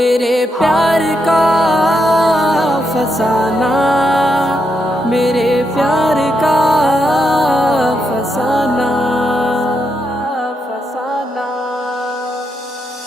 میرے پیار کا فسانہ، میرے پیار کا فسانہ،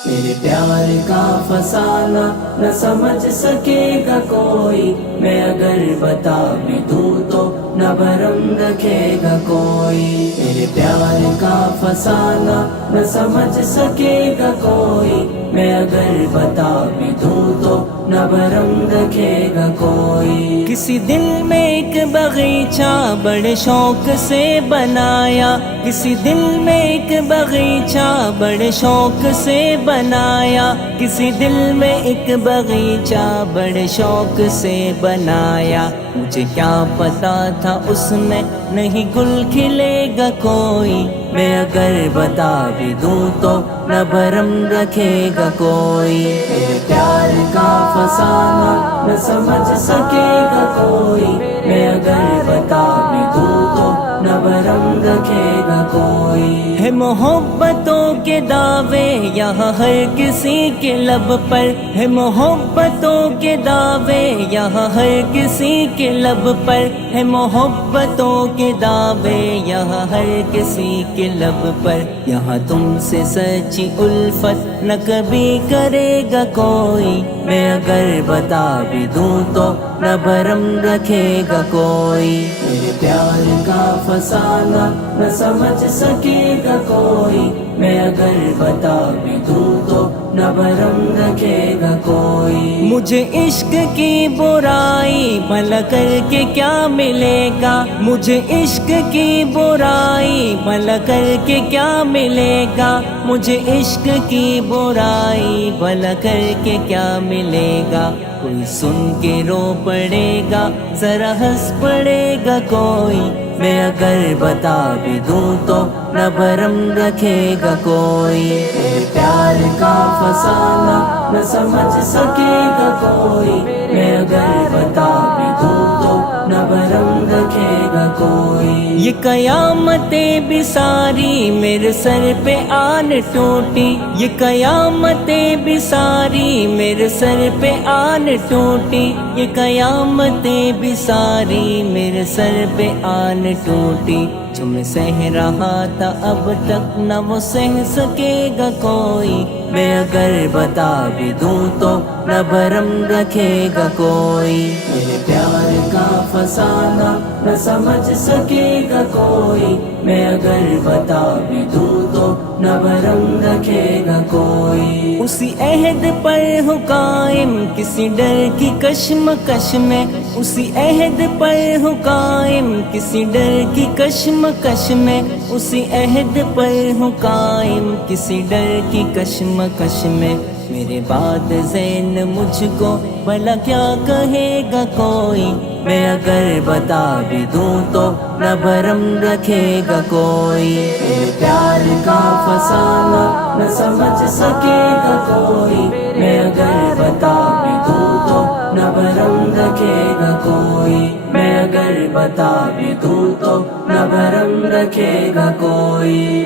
میرے پیار کا فسانہ نہ سمجھ سکے گا کوئی، میں اگر بتا بھی دوں تو نہ بھرم رکھے گا کوئی۔ میرے پیار کا فسانہ نہ سمجھ سکے گا کوئی، میں اگر بتا بھی دوں تو نہ بھرم رکھے گا کوئی۔ کسی دل میں ایک باغیچہ بڑے شوق سے بنایا، کسی دل میں ایک باغیچہ بڑے شوق سے بنایا، کسی دل میں ایک باغیچہ بڑے شوق سے بنایا۔ مجھے کیا پتا تھا اس میں نہیں گل کھلے گا کوئی، میں اگر بتا بھی دوں تو نہ بھرم رکھے گا کوئی۔ میرے پیار کا فسانہ نہ سمجھ سکے گا کوئی، میں اگر بتا بھی دوں تو نہ بھرم رکھے گا کوئی۔ ہے محبتوں کے دعوے یہاں ہر کسی کے لب پر، ہے محبتوں کے دعوے یہاں ہر کسی کے لب پر، ہے محبتوں کے دعوے یہاں ہر کسی کے لب پر۔ یہاں تم سے سچی الفت نہ کبھی کرے گا کوئی، میں اگر بتا بھی دوں تو نہ بھرم رکھے گا کوئی۔ میرے پیار کا فسانہ نہ سمجھ سکے گا کوئی، میں اگر بتا بھی دوں تو نہ بھرم رکھے گا کوئی۔ مجھے عشق کی برائی بھلا کر کے کیا ملے گا، مجھے عشق کی برائی بھلا کر کے کیا ملے گا، مجھے عشق کی برائی بھلا کر کے کیا ملے گا۔ کوئی سن کے رو پڑے گا، ذرا ہنس پڑے گا کوئی، میں اگر بتا بھی دوں تو نہ بھرم رکھے گا کوئی۔ میرے پیار کا فسانہ نہ سمجھ سکے گا کوئی، میں اگر بتا بھی دوں تو نہ بھرم رکھے گا کوئی۔ یہ قیامتیں بھی ساری میرے سر پہ آن ٹوٹی، یہ قیامتیں بھی ساری میرے سر پہ آن ٹوٹی، یہ قیامتیں بھی ساری میرے سر پہ آن ٹوٹی۔ جو میں سہ رہا تھا اب تک نہ وہ سہ سکے گا کوئی، میں اگر بتا بھی دوں تو نہ بھرم رکھے گا کوئی۔ میرے پیار کا فسانہ نہ سمجھ سکے گا کوئی، میں اگر بتا بھی دوں تو نہ بھرم رکھے گا کوئی۔ اسی عہد پر ہو قائم کسی ڈر کی کشمکش میں، اسی عہد پر ہو قائم کسی ڈر کی کشمکش میں، اسی عہد پر ہو قائم کسی ڈر کی کشمکش میں۔ میرے بعد زین مجھ کو بھلا کیا کہے گا کوئی، میں اگر بتا بھی دوں تو نہ بھرم رکھے گا کوئی۔ میرے پیار کا فسانہ نہ سمجھ سکے گا کوئی، میں اگر بتا بھی دوں تو نہ بھرم رکھے گا کوئی، میں اگر بتا بھی دوں تو نہ بھرم رکھے گا کوئی۔